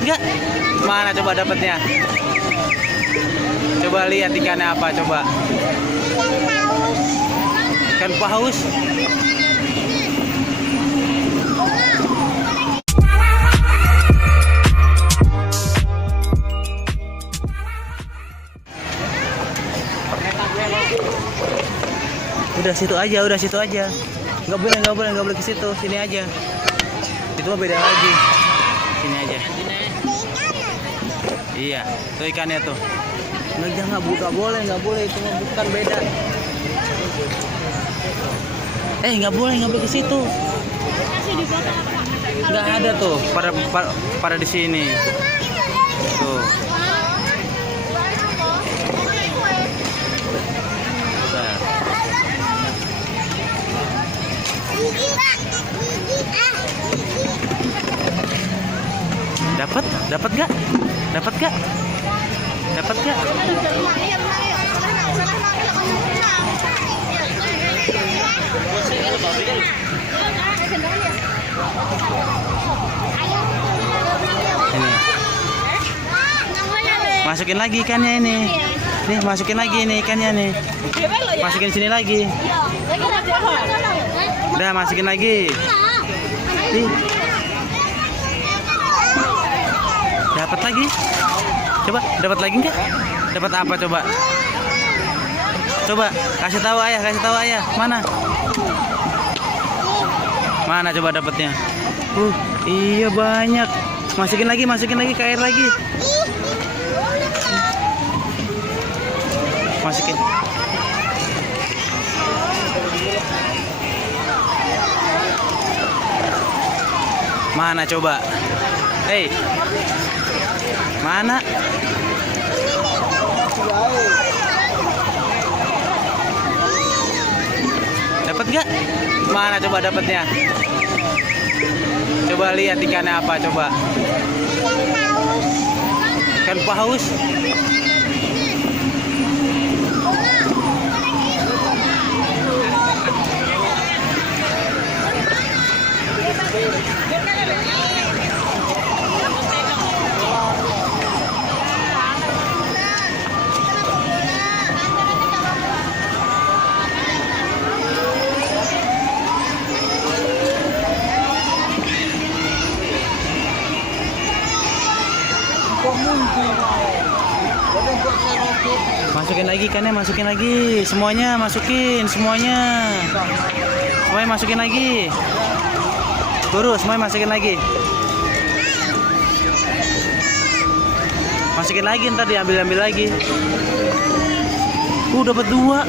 Dapat gak? Mana coba dapatnya? Coba lihat ikannya apa coba. Ikan paus. Udah situ aja. Nggak boleh ke situ, sini aja. Itu mah beda lagi. Sini aja. Iya, tuh ikannya tuh. Nggak boleh itu mah bukan beda. Nggak boleh ke situ. Nggak ada tuh, pada di sini. Tuh. Dapat gak? Ini. Masukin lagi ikannya ini. Nih, masukin lagi ini ikannya nih. Masukin sini lagi. Udah, masukin lagi. Nih. Dapat lagi? Coba, dapat lagi enggak? Dapat apa coba? Coba, kasih tahu ayah. Mana coba dapatnya? Iya banyak. Masukin lagi ke air lagi. Masukin. Mana coba? Mana? Dapat gak? Mana coba dapatnya? Coba lihat ikannya apa coba. Ikan paus. Masukin lagi ikannya, semuanya masukin lagi. Terus semuanya masukin lagi. Masukin lagi, ntar diambil lagi. Dapat dua.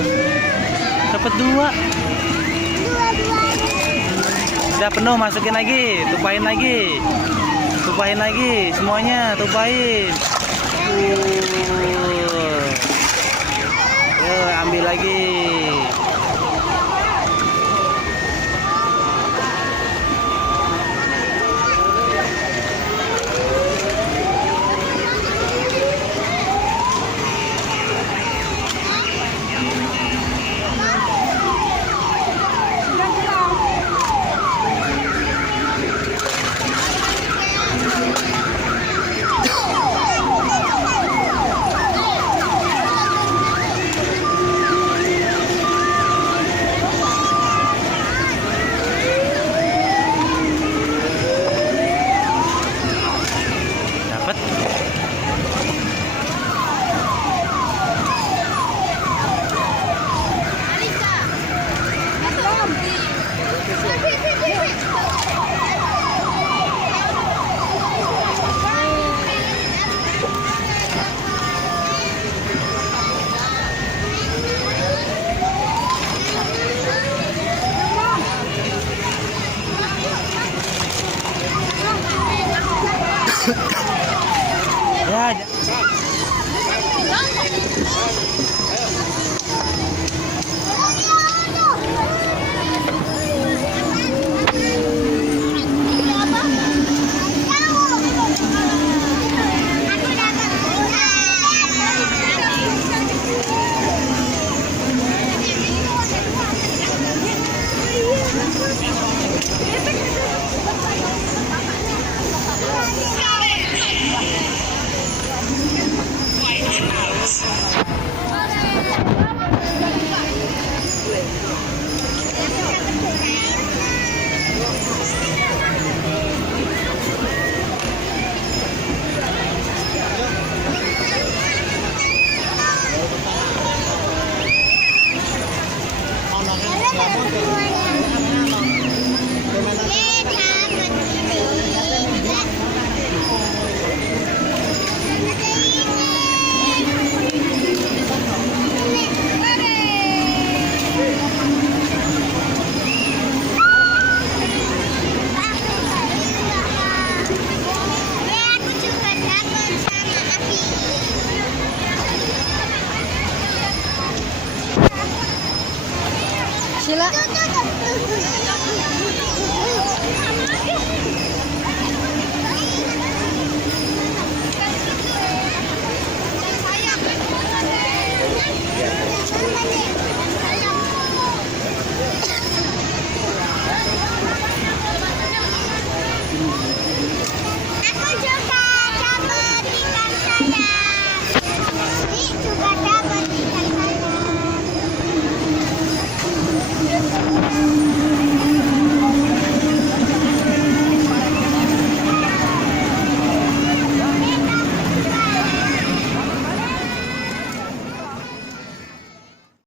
Udah penuh, masukin lagi, tumpahin lagi semuanya, tumpahin. Yuk, ambil lagi.